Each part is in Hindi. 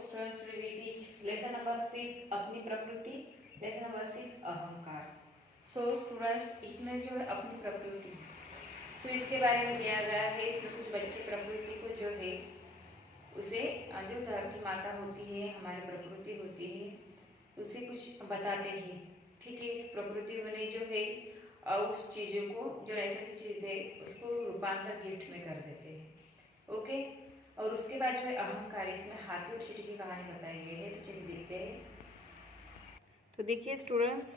Students today we teach lesson number 5 अपनी प्रकृति, लेसन नंबर 6 अहंकार। सो स्टूडेंट्स इसमें जो है अपनी प्रकृति, तो इसके बारे में दिया गया है। इसमें कुछ बच्चे प्रकृति को जो है उसे जो धरती माता होती है, हमारी प्रकृति होती है, उसे कुछ बताते हैं। ठीक है, प्रकृति ने जो है उस चीज़ों को, जो नैसर्गिक चीज़ है, उसको रूपांतर गिफ्ट में कर देते हैं। ओके, और उसके बाद जो है अहंकार, इसमें हाथी और चींटी की कहानी बताई गई है। तो चलिए देखते हैं। तो देखिए स्टूडेंट्स,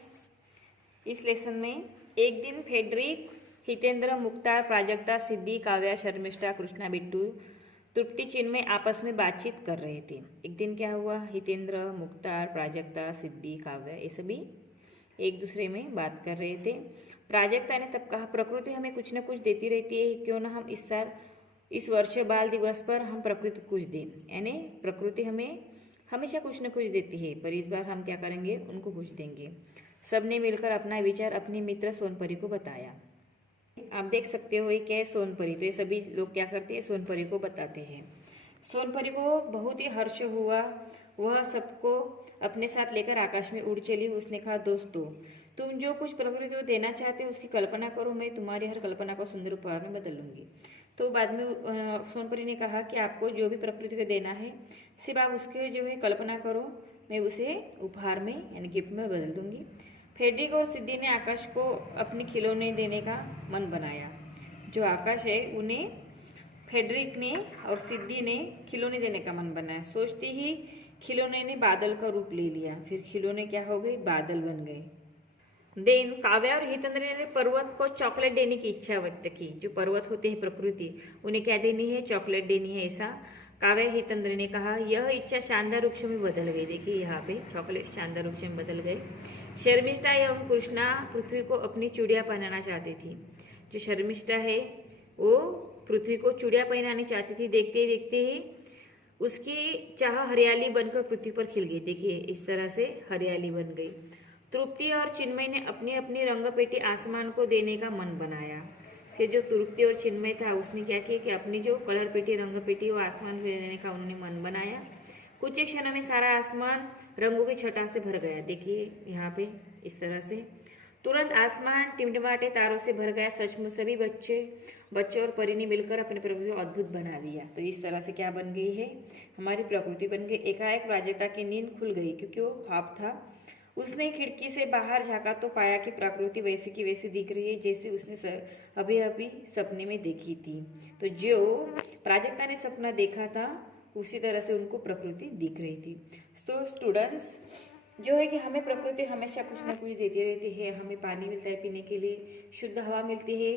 इस लेसन में एक दिन फेडरिक, हितेंद्र, मुक्तार, प्राजक्ता, सिद्धि, काव्या, शर्मिष्ठा, कृष्णा, बिट्टू, तृप्ति, चिन्मय आपस में बातचीत कर रहे थे। एक दिन क्या हुआ, हितेंद्र, मुक्तार, प्राजक्ता, सिद्धि, काव्या ये सभी एक दूसरे में बात कर रहे थे। प्राजक्ता ने तब कहा, प्रकृति हमें कुछ न कुछ देती रहती है, क्यों ना हम इस वर्ष बाल दिवस पर हम प्रकृति को कुछ दें। यानी प्रकृति हमें हमेशा कुछ न कुछ देती है, पर इस बार हम क्या करेंगे, उनको कुछ देंगे। सबने मिलकर अपना विचार अपनी मित्र सोनपरी को बताया। आप देख सकते हो ये क्या है, सोनपरी। तो ये सभी लोग क्या करते हैं, सोनपरी को बताते हैं। सोनपरी को बहुत ही हर्ष हुआ, वह सबको अपने साथ लेकर आकाश में उड़ चली। उसने कहा, दोस्तों तुम जो कुछ प्रकृति को देना चाहते हो उसकी कल्पना करो, मैं तुम्हारी हर कल्पना को सुंदर उपहार में बदल लूंगी। तो बाद में सोनपरी ने कहा कि आपको जो भी प्रकृति को देना है सिर्फ आप उसके जो है कल्पना करो, मैं उसे उपहार में यानी गिफ्ट में बदल दूंगी। फेडरिक और सिद्धि ने आकाश को अपने खिलौने देने का मन बनाया। जो आकाश है उन्हें फेडरिक ने और सिद्धि ने खिलौने देने का मन बनाया। सोचते ही खिलौने ने बादल का रूप ले लिया। फिर खिलौने क्या हो गए, बादल बन गए। देन काव्या और हितेंद्र ने पर्वत को चॉकलेट देने की इच्छा व्यक्त की। जो पर्वत होते हैं प्रकृति, उन्हें क्या देनी है, चॉकलेट देनी है। ऐसा काव्या हितेंद्र ने कहा। यह इच्छा शानदार वृक्ष में बदल गई। देखिए यहाँ पे चॉकलेट शानदार वृक्ष में बदल गए। शर्मिष्ठा एवं कृष्णा पृथ्वी को अपनी चूड़ियां पहनाना चाहती थी। जो शर्मिष्ठा है वो पृथ्वी को चूड़ियां पहनानी चाहती थी। देखते देखते ही उसकी चाह हरियाली बनकर पृथ्वी पर खिल गई। देखिए इस तरह से हरियाली बन गई। तृप्ति और चिन्मय ने अपनी अपनी रंगपेटी आसमान को देने का मन बनाया। फिर जो तृप्ति और चिन्मय था उसने क्या किया कि अपनी जो कलर पेटी रंगपेटी वो आसमान को देने का उन्होंने मन बनाया। कुछ ही क्षणों में सारा आसमान रंगों की छटा से भर गया। देखिए यहाँ पे इस तरह से तुरंत आसमान टिमटिमाते तारों से भर गया। सचमुच सभी बच्चे और परी ने मिलकर अपनी प्रकृति को अद्भुत बना दिया। तो इस तरह से क्या बन गई है, हमारी प्रकृति बन गई। एकाएक प्राजक्ता की नींद खुल गई क्योंकि वो ख्वाब था। उसने खिड़की से बाहर झांका तो पाया कि प्रकृति वैसी की वैसी दिख रही है जैसे उसने अभी अभी सपने में देखी थी। तो जो प्राजक्ता ने सपना देखा था उसी तरह से उनको प्रकृति दिख रही थी। तो स्टूडेंट्स जो है कि हमें प्रकृति हमेशा कुछ ना कुछ देती रहती है। हमें पानी मिलता है पीने के लिए, शुद्ध हवा मिलती है,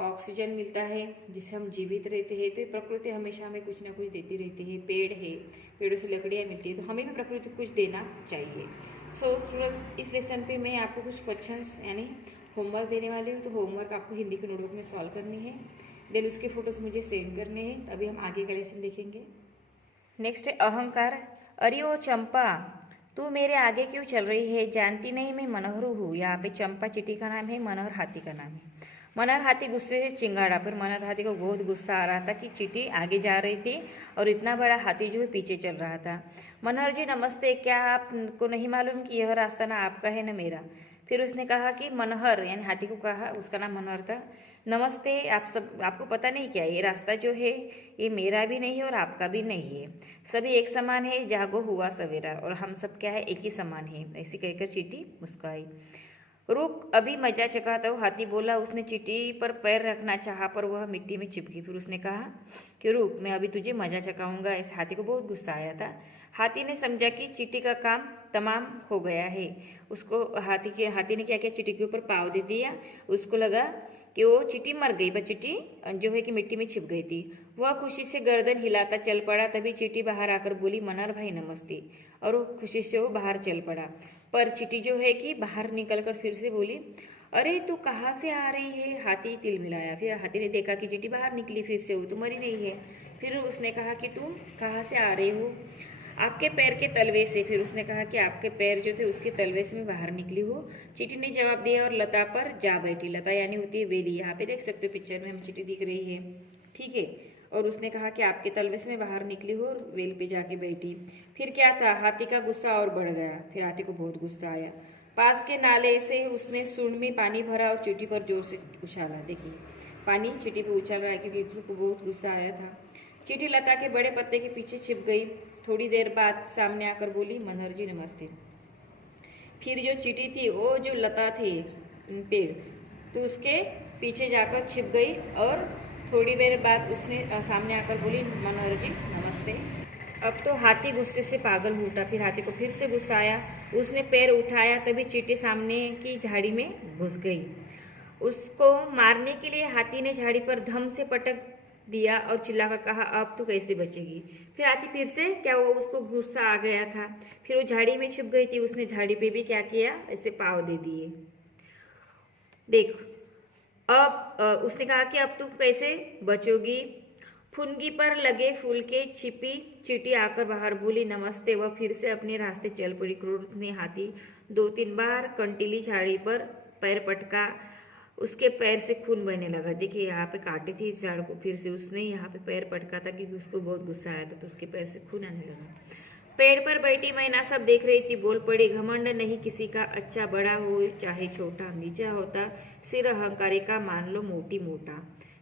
ऑक्सीजन मिलता है जिससे हम जीवित रहते हैं। तो ये प्रकृति हमेशा हमें कुछ ना कुछ देती रहती है। पेड़ है, पेड़ों से लकड़ियाँ मिलती है, तो हमें भी प्रकृति को कुछ देना चाहिए। सो स्टूडेंट्स इस लेसन पे मैं आपको कुछ क्वेश्चंस यानी होमवर्क देने वाली हूँ। तो होमवर्क आपको हिंदी के नोटबुक में सॉल्व करनी है, देन उसके फोटोज मुझे सेंड करने हैं। अभी हम आगे का लेसन देखेंगे। नेक्स्ट है अहंकार। अरे ओ चंपा, तू मेरे आगे क्यों चल रही है, जानती नहीं मैं मनोहर हूँ। यहाँ पे चंपा चींटी का नाम है, मनोहर हाथी का नाम है। मनोहर हाथी गुस्से से चिंगाड़ा। फिर मनोहर हाथी को बहुत गुस्सा आ रहा था कि चींटी आगे जा रही थी और इतना बड़ा हाथी जो है पीछे चल रहा था। मनोहर जी नमस्ते, क्या आपको नहीं मालूम कि यह रास्ता ना आपका है ना मेरा। फिर उसने कहा कि मनोहर यानी हाथी को कहा, उसका नाम मनोहर था, नमस्ते, आपको पता नहीं क्या ये रास्ता जो है ये मेरा भी नहीं है और आपका भी नहीं है। सभी एक समान है, जागो हुआ सवेरा, और हम सब क्या है, एक ही समान है। ऐसे कहकर चींटी मुस्कुराई। रुक, अभी मजा चखाता हूँ, हाथी बोला। उसने चींटी पर पैर रखना चाहा पर वह मिट्टी में चिपकी। फिर उसने कहा कि रुक, मैं अभी तुझे मजा चखाऊंगा। इस हाथी को बहुत गुस्सा आया था। हाथी ने समझा कि चींटी का काम तमाम हो गया है। उसको हाथी ने क्या किया, चींटी के ऊपर पाँव दे दिया। उसको लगा कि वो चींटी मर गई, पर चींटी जो है कि मिट्टी में छिप गई थी। वह खुशी से गर्दन हिलाता चल पड़ा। तभी चींटी बाहर आकर बोली, मनोहर भाई नमस्ते, और वो खुशी से वो बाहर चल पड़ा। पर चींटी जो है कि बाहर निकलकर फिर से बोली, अरे तू कहाँ से आ रही है। हाथी तिल मिलाया। फिर हाथी ने देखा कि चींटी बाहर निकली फिर से, वो तो मरी नहीं है। फिर उसने कहा कि तुम कहाँ से आ रहे हो। आपके पैर के तलवे से। फिर उसने कहा कि आपके पैर जो थे उसके तलवे से मैं बाहर निकली हूँ। चींटी ने जवाब दिया और लता पर जा बैठी। लता यानी होती है बेली। यहाँ पे देख सकते हो पिक्चर में हम चींटी दिख रही है, ठीक है। और उसने कहा कि आपके तलवे से मैं बाहर निकली हूँ और वेल पे जाके बैठी। फिर क्या था, हाथी का गुस्सा और बढ़ गया। फिर हाथी को बहुत गुस्सा आया। पास के नाले से उसने सूंड में पानी भरा और चींटी पर जोर से उछाला। देखिए पानी चींटी पर उछल रहा है क्योंकि उसको बहुत गुस्सा आया था। चींटी लता के बड़े पत्ते के पीछे छिप गई। थोड़ी देर बाद सामने आकर बोली, मनोहर जी नमस्ते। फिर जो चींटी थी वो जो लता थी पेड़, तो उसके पीछे जाकर छिप गई और थोड़ी देर बाद उसने सामने आकर बोली, मनोहर जी नमस्ते। अब तो हाथी गुस्से से पागल हो उठा। फिर हाथी को फिर से गुस्सा आया। उसने पैर उठाया, तभी चींटी सामने की झाड़ी में घुस गई। उसको मारने के लिए हाथी ने झाड़ी पर धम से पटक दिया और चिल्लाकर कहा, अब तो कैसे बचेगी। फिर हाथी फिर से क्या हुआ, उसको गुस्सा आ गया था। फिर वो झाड़ी में छिप गई थी। उसने झाड़ी पे भी क्या किया, ऐसे पाँव दे दिए। देख अब उसने कहा कि अब तुम कैसे बचोगी। फुनगी पर लगे फूल के छिपी चींटी आकर बाहर बोली, नमस्ते। वह फिर से अपने रास्ते चल पड़ी। क्रोध ने हाथी 2-3 बार कंटीली झाड़ी पर पैर पटका। उसके पैर से खून बहने लगा। देखिए यहाँ पे काटी थी इस झाड़ को, फिर से उसने यहाँ पे पैर पटका था क्योंकि उसको बहुत गुस्सा आया था, तो उसके पैर से खून आने लगा। पेड़ पर बैठी मैना सब देख रही थी। बोल पड़ी, घमंड नहीं किसी का, अच्छा बड़ा हो चाहे छोटा, नीचा होता सिर अहंकारी का, मान लो मोटी मोटा।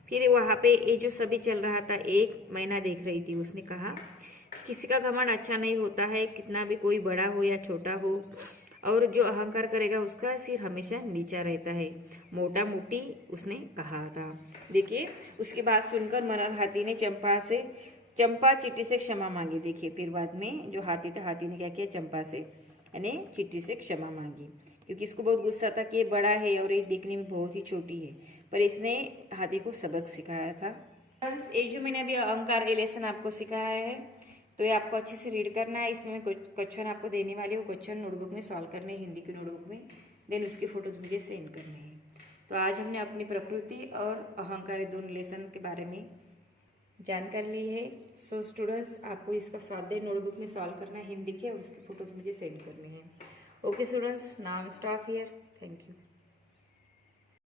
फिर वहाँ पे ये जो सभी चल रहा था, एक मैना देख रही थी। उसने कहा, किसी का घमंड अच्छा नहीं होता है, कितना भी कोई बड़ा हो या छोटा हो, और जो अहंकार करेगा उसका सिर हमेशा नीचा रहता है, मोटा मोटी उसने कहा था। देखिए उसकी बात सुनकर मनोहर हाथी ने चंपा चींटी से क्षमा मांगी। देखिए फिर बाद में जो हाथी था, हाथी ने क्या किया, चंपा से यानी चींटी से क्षमा मांगी क्योंकि इसको बहुत गुस्सा था कि ये बड़ा है और ये देखने में बहुत ही छोटी है, पर इसने हाथी को सबक सिखाया था। ये जो मैंने अभी अहंकार के लेसन आपको सिखाया है, तो ये आपको अच्छे से रीड करना है। इसमें मैं कुछ क्वेश्चन आपको देने वाली हूँ, क्वेश्चन नोटबुक में सॉल्व करने हैं, हिंदी की नोटबुक में, देन उसकी फोटोज मुझे सेंड करने हैं। तो आज हमने अपनी प्रकृति और अहंकार दोनों लेसन के बारे में जानकारी ली है। सो स्टूडेंट्स, आपको इसका स्वाध्याय नोटबुक में सॉल्व करना है हिंदी के, और उसके फोटोज मुझे सेंड करने हैं। Okay students, now stop here. Thank you.